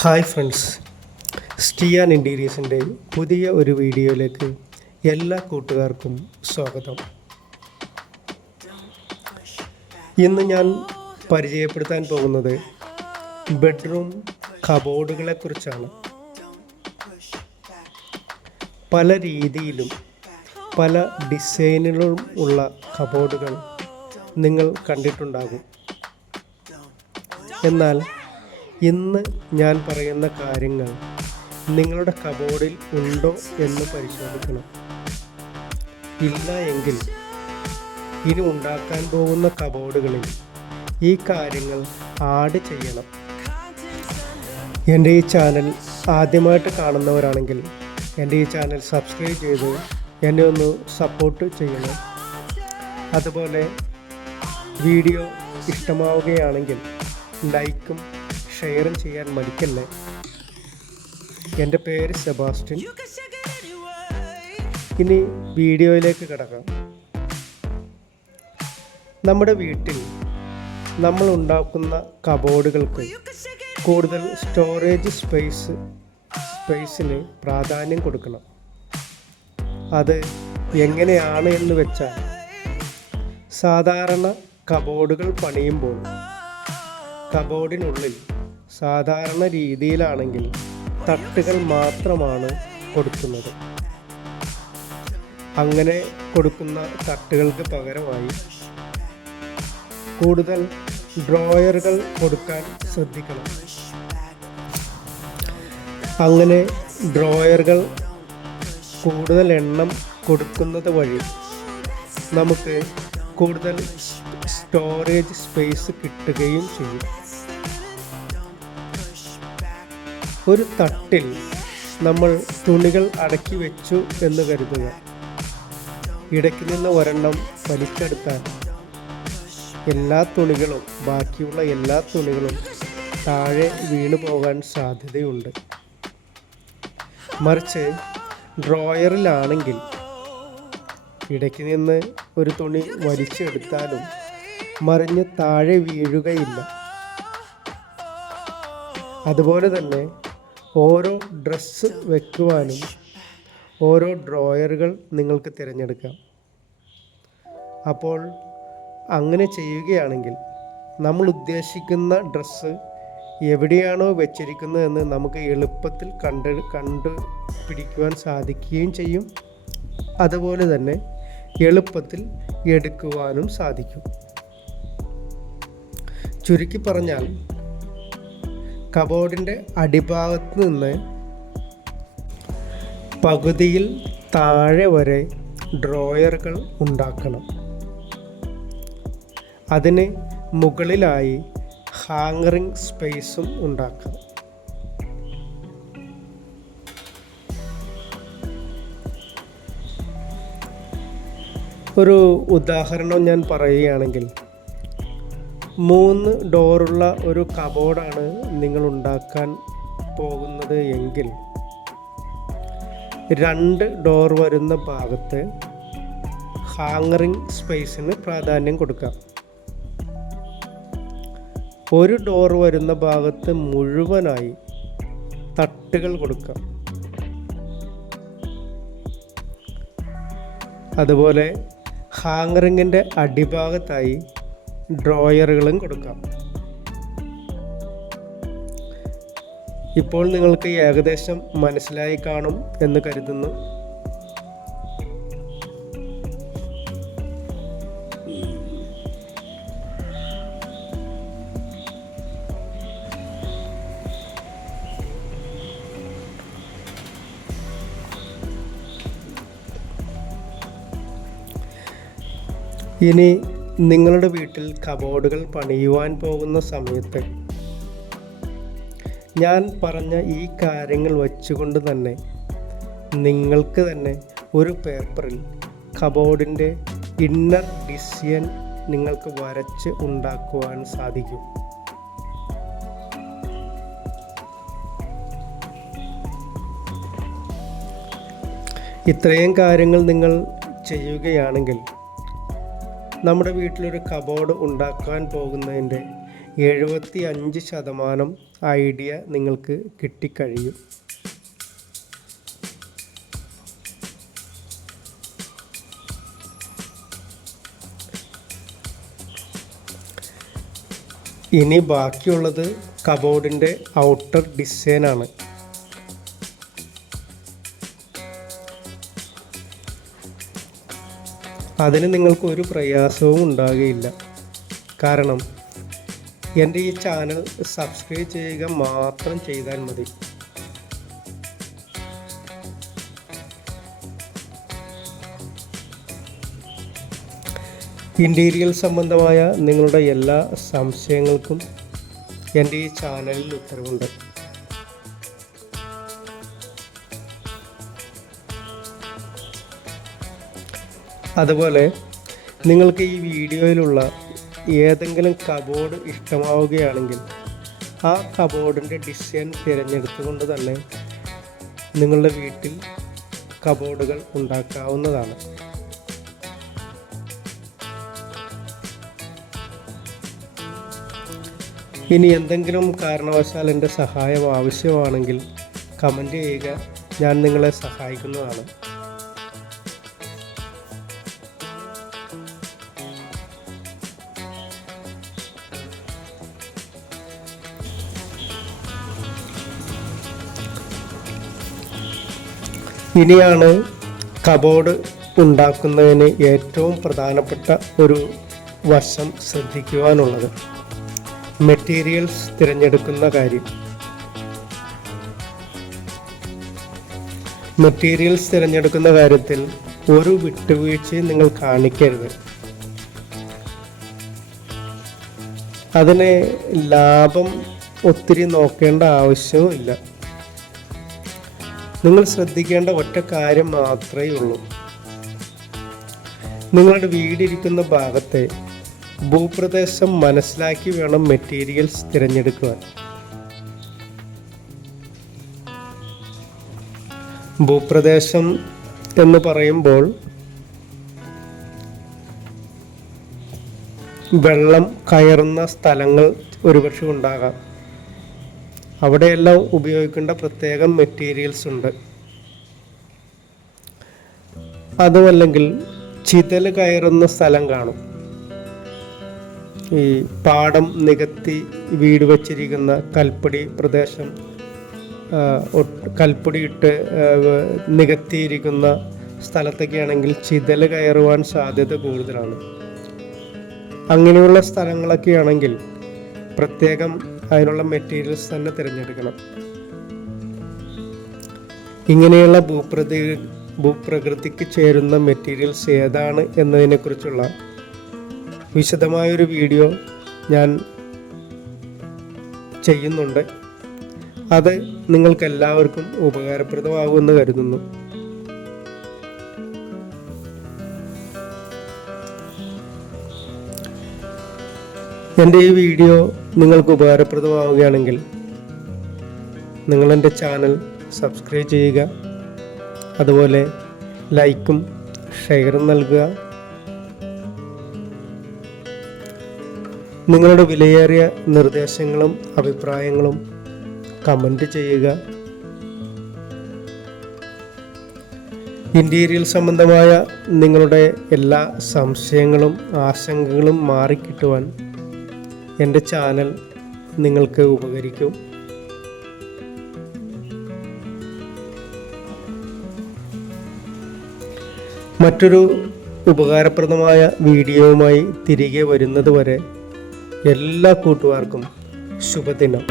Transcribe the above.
Hi friends സ്റ്റിയാൻ ഇന്റീരിയേഴ്സിന്റെ പുതിയ ഒരു വീഡിയോയിലേക്ക് എല്ലാ കൂട്ടുകാർക്കും സ്വാഗതം. ഇന്ന് ഞാൻ പരിചയപ്പെടുത്താൻ പോകുന്നത് ബെഡ്റൂം കബോർഡുകളെക്കുറിച്ചാണ് പല രീതിയിലും പല ഡിസൈനിലും ഉള്ള കബോർഡുകൾ നിങ്ങൾ കണ്ടിട്ടുണ്ടാകും. എന്നാൽ ഇന്ന് ഞാൻ പറയുന്ന കാര്യങ്ങൾ നിങ്ങളുടെ കബോർഡിൽ ഉണ്ടോ എന്ന് പരിശോധിക്കണം. ഇല്ല എങ്കിൽ ഇനി ഉണ്ടാക്കാൻ പോകുന്ന കബോർഡുകളിൽ ഈ കാര്യങ്ങൾ ആഡ് ചെയ്യണം. എന്റെ ഈ ചാനൽ ആദ്യമായിട്ട് കാണുന്നവരാണെങ്കിൽ എന്റെ ഈ ചാനൽ സബ്സ്ക്രൈബ് ചെയ്ത് എന്നെ ഒന്ന് സപ്പോർട്ട് ചെയ്യണം. അതുപോലെ വീഡിയോ ഇഷ്ടമാവുകയാണെങ്കിൽ ലൈക്കും ഷെയറും ചെയ്യാൻ മടിക്കല്ലേ? എന്റെ പേര് സെബാസ്റ്റ്യൻ. ഇനി വീഡിയോയിലേക്ക് കിടക്കാം. നമ്മുടെ വീട്ടിൽ നമ്മൾ ഉണ്ടാക്കുന്ന കബോർഡുകൾക്ക് കൂടുതൽ സ്റ്റോറേജ് സ്പേസ് സ്പേസിന് പ്രാധാന്യം കൊടുക്കണം. അത് എങ്ങനെയാണ് എന്ന് വെച്ചാൽ സാധാരണ കബോർഡുകൾ പണിയുമ്പോൾ കബോർഡിനുള്ളിൽ സാധാരണ രീതിയിലാണെങ്കിൽ തട്ടുകൾ മാത്രമാണ് കൊടുക്കുന്നത്. അങ്ങനെ കൊടുക്കുന്ന തട്ടുകൾക്ക് പകരമായി കൂടുതൽ ഡ്രോയറുകൾ കൊടുക്കാൻ ശ്രദ്ധിക്കണം. അങ്ങനെ ഡ്രോയറുകൾ കൂടുതൽ എണ്ണം കൊടുക്കുന്നത് വഴി നമുക്ക് കൂടുതൽ സ്റ്റോറേജ് സ്പേസ് കിട്ടുകയും ചെയ്യും. ഒരു തട്ടിൽ നമ്മൾ തുണികൾ അടക്കി വെച്ചു എന്ന് കരുതുക. ഇടയ്ക്ക് നിന്ന് ഒരെണ്ണം വലിച്ചെടുത്താൽ എല്ലാ തുണികളും ബാക്കിയുള്ള എല്ലാ തുണികളും താഴെ വീണു പോകാൻ സാധ്യതയുണ്ട്. മറിച്ച് ഡ്രോയറിലാണെങ്കിൽ ഇടയ്ക്ക് നിന്ന് ഒരു തുണി വലിച്ചെടുത്താലും മറിഞ്ഞ് താഴെ വീഴുകയില്ല. അതുപോലെ തന്നെ ഓരോ ഡ്രസ്സ് വെക്കുവാനും ഓരോ ഡ്രോയറുകൾ നിങ്ങൾക്ക് തിരഞ്ഞെടുക്കാം. അപ്പോൾ അങ്ങനെ ചെയ്യുകയാണെങ്കിൽ നമ്മൾ ഉദ്ദേശിക്കുന്ന ഡ്രസ്സ് എവിടെയാണോ വെച്ചിരിക്കുന്നതെന്ന് നമുക്ക് എളുപ്പത്തിൽ കണ്ട് കണ്ടു പിടിക്കുവാൻ സാധിക്കുകയും ചെയ്യും. അതുപോലെ തന്നെ എളുപ്പത്തിൽ എടുക്കുവാനും സാധിക്കും. ചുരുക്കി പറഞ്ഞാൽ കബോർഡിന്റെ അടിഭാഗത്ത് നിന്ന് പകുതിയിൽ താഴെ വരെ ഡ്രോയറുകൾ ഉണ്ടാക്കണം. അതിന് മുകളിലായി ഹാങ്ങറിങ് സ്പേസും ഉണ്ടാക്കണം ഒരു ഉദാഹരണം ഞാൻ പറയുകയാണെങ്കിൽ മൂന്ന് ഡോറുള്ള ഒരു കബോർഡാണ് നിങ്ങൾ ഉണ്ടാക്കാൻ പോകുന്നത് എങ്കിൽ രണ്ട് ഡോർ വരുന്ന ഭാഗത്ത് ഹാങ്ങറിങ് സ്പേസിന് പ്രാധാന്യം കൊടുക്കാം ഒരു ഡോർ വരുന്ന ഭാഗത്ത് മുഴുവനായി തട്ടുകൾ കൊടുക്കാം അതുപോലെ ഹാങ്ങറിങ്ങിന്റെ അടിഭാഗത്തായി ഡ്രോയറുകളും കൊടുക്കാം. ഇപ്പോൾ നിങ്ങൾക്ക് ഏകദേശം മനസ്സിലായി കാണും എന്ന് കരുതുന്നു. ഇനി നിങ്ങളുടെ വീട്ടിൽ കബോർഡുകൾ പണിയുവാൻ പോകുന്ന സമയത്ത് ഞാൻ പറഞ്ഞ ഈ കാര്യങ്ങൾ വച്ചുകൊണ്ട് തന്നെ നിങ്ങൾക്ക് തന്നെ ഒരു പേപ്പറിൽ കബോർഡിന്റെ ഇന്നർ ഡിസിയൻ നിങ്ങൾക്ക് വരച്ച് ഉണ്ടാക്കുവാൻ സാധിക്കും. ഇത്രയും കാര്യങ്ങൾ നിങ്ങൾ ചെയ്യുകയാണെങ്കിൽ നമ്മുടെ വീട്ടിലൊരു കബോർഡ് ഉണ്ടാക്കാൻ പോകുന്നതിന്റെ എഴുപത്തി അഞ്ച് ശതമാനം ഐഡിയ നിങ്ങൾക്ക് കിട്ടിക്കഴിയും. ഇനി ബാക്കിയുള്ളത് കബോർഡിന്റെ ഔട്ടർ ഡിസൈനാണ്. അതിന് നിങ്ങൾക്ക് ഒരു പ്രയാസവും ഉണ്ടാകുകയില്ല. കാരണം എന്റെ ഈ ചാനൽ സബ്സ്ക്രൈബ് ചെയ്യുക മാത്രം ചെയ്താൽ മതി. ഇന്റീരിയൽ സംബന്ധമായ നിങ്ങളുടെ എല്ലാ സംശയങ്ങൾക്കും എന്റെ ഈ ചാനലിൽ ഉത്തരവുണ്ട്. അതുപോലെ നിങ്ങൾക്ക് ഈ വീഡിയോയിലുള്ള ഏതെങ്കിലും കബോർഡ് ഇഷ്ടമാവുകയാണെങ്കിൽ ആ കബോർഡിന്റെ ഡിസൈൻ തിരഞ്ഞെടുത്തുകൊണ്ട് തന്നെ നിങ്ങളുടെ വീട്ടിൽ കബോർഡുകൾ ഉണ്ടാക്കാവുന്നതാണ്. ഇനി എന്തെങ്കിലും കാരണവശാൽ എന്റെ സഹായം ആവശ്യമാണെങ്കിൽ കമന്റ് ചെയ്യുക. ഞാൻ നിങ്ങളെ സഹായിക്കുന്നതാണ്. ഇനിയാണ് കബോർഡ് ഉണ്ടാക്കുന്നതിന് ഏറ്റവും പ്രധാനപ്പെട്ട ഒരു വശം ശ്രദ്ധിക്കുവാനുള്ളത്. മെറ്റീരിയൽസ് തിരഞ്ഞെടുക്കുന്ന കാര്യം. മെറ്റീരിയൽസ് തിരഞ്ഞെടുക്കുന്ന കാര്യത്തിൽ ഒരു വിട്ടുവീഴ്ചയും നിങ്ങൾ കാണിക്കരുത്. അതിന് ലാഭം ഒത്തിരി നോക്കേണ്ട ആവശ്യവും ഇല്ല. നിങ്ങൾ ശ്രദ്ധിക്കേണ്ട ഒറ്റ കാര്യം മാത്രമേ ഉള്ളൂ. നിങ്ങളുടെ വീടിരിക്കുന്ന ഭാഗത്തെ ഭൂപ്രദേശം മനസ്സിലാക്കി വേണം മെറ്റീരിയൽസ് തിരഞ്ഞെടുക്കുവാൻ. ഭൂപ്രദേശം എന്ന് പറയുമ്പോൾ വെള്ളം കയറുന്ന സ്ഥലങ്ങൾ ഒരുപക്ഷെ ഉണ്ടാകാം. അവിടെയെല്ലാം ഉപയോഗിക്കേണ്ട പ്രത്യേകം മെറ്റീരിയൽസ് ഉണ്ട്. അതുമല്ലെങ്കിൽ ചിതൽ കയറുന്ന സ്ഥലം കാണും. ഈ പാടം നികത്തി വീട് വച്ചിരിക്കുന്ന കൽപ്പടി പ്രദേശം ആ, ഒട്ട് കൽപ്പടി ഇട്ട് നികത്തിയിരിക്കുന്ന സ്ഥലത്തൊക്കെ ആണെങ്കിൽ ചിതൽ കയറുവാൻ സാധ്യത കൂടുതലാണ്. അങ്ങനെയുള്ള സ്ഥലങ്ങളൊക്കെ ആണെങ്കിൽ പ്രത്യേകം അതിനുള്ള മെറ്റീരിയൽസ് തന്നെ തിരഞ്ഞെടുക്കണം. ഇങ്ങനെയുള്ള ഭൂപ്രതി ഭൂപ്രകൃതിക്ക് ചേരുന്ന മെറ്റീരിയൽസ് ഏതാണ് എന്നതിനെക്കുറിച്ചുള്ള വിശദമായൊരു വീഡിയോ ഞാൻ ചെയ്യുന്നുണ്ട്. അത് നിങ്ങൾക്കെല്ലാവർക്കും ഉപകാരപ്രദമാകുമെന്ന് കരുതുന്നു. എന്റെ ഈ വീഡിയോ നിങ്ങൾക്ക് ഉപകാരപ്രദമാവുകയാണെങ്കിൽ നിങ്ങൾ എന്റെ ചാനൽ സബ്സ്ക്രൈബ് ചെയ്യുക. അതുപോലെ ലൈക്കും ഷെയറും നൽകുക. നിങ്ങളുടെ വിലയേറിയ നിർദ്ദേശങ്ങളും അഭിപ്രായങ്ങളും കമന്റ് ചെയ്യുക. ഇന്റീരിയൽ സംബന്ധമായ നിങ്ങളുടെ എല്ലാ സംശയങ്ങളും ആശങ്കകളും മാറിക്കിട്ടുവാൻ എന്റെ ചാനൽ നിങ്ങൾക്ക് ഉപകരിക്കും. മറ്റൊരു ഉപകാരപ്രദമായ വീഡിയോയുമായി തിരികെ വരുന്നതുവരെ എല്ലാ കൂട്ടുകാർക്കും ശുഭദിനം.